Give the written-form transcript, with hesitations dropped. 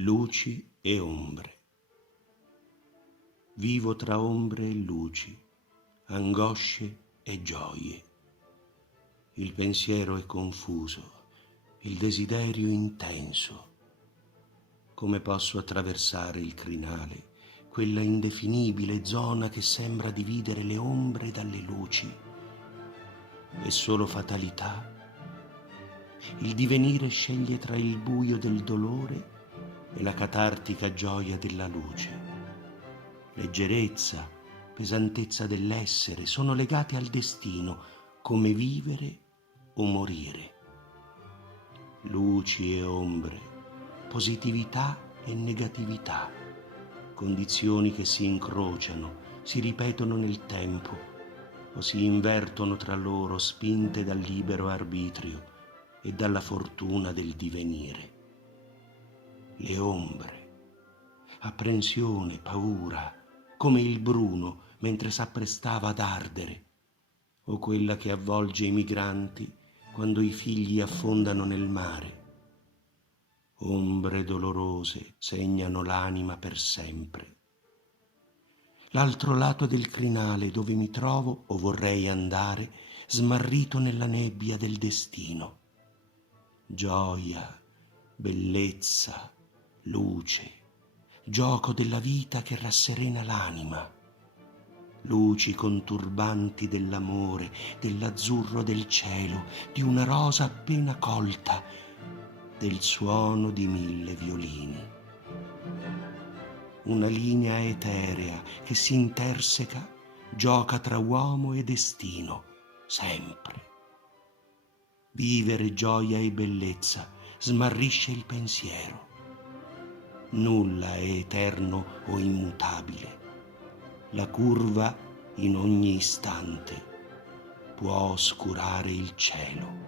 Luci e ombre. Vivo tra ombre e luci, angosce e gioie. Il pensiero è confuso, il desiderio intenso. Come posso attraversare il crinale, quella indefinibile zona che sembra dividere le ombre dalle luci? È solo fatalità? Il divenire sceglie tra il buio del dolore e la catartica gioia della luce. Leggerezza, pesantezza dell'essere sono legate al destino, come vivere o morire. Luci e ombre, positività e negatività, condizioni che si incrociano, si ripetono nel tempo o si invertono tra loro, spinte dal libero arbitrio e dalla fortuna del divenire. Le ombre, apprensione, paura, come il bruno mentre s'apprestava ad ardere, o quella che avvolge i migranti quando i figli affondano nel mare. Ombre dolorose segnano l'anima per sempre. L'altro lato del crinale dove mi trovo o vorrei andare, smarrito nella nebbia del destino. Gioia, bellezza, luce, gioco della vita che rasserena l'anima. Luci conturbanti dell'amore, dell'azzurro del cielo, di una rosa appena colta, del suono di 1000 violini. Una linea eterea che si interseca, gioca tra uomo e destino, sempre. Vivere gioia e bellezza smarrisce il pensiero. Nulla è eterno o immutabile. La curva in ogni istante può oscurare il cielo.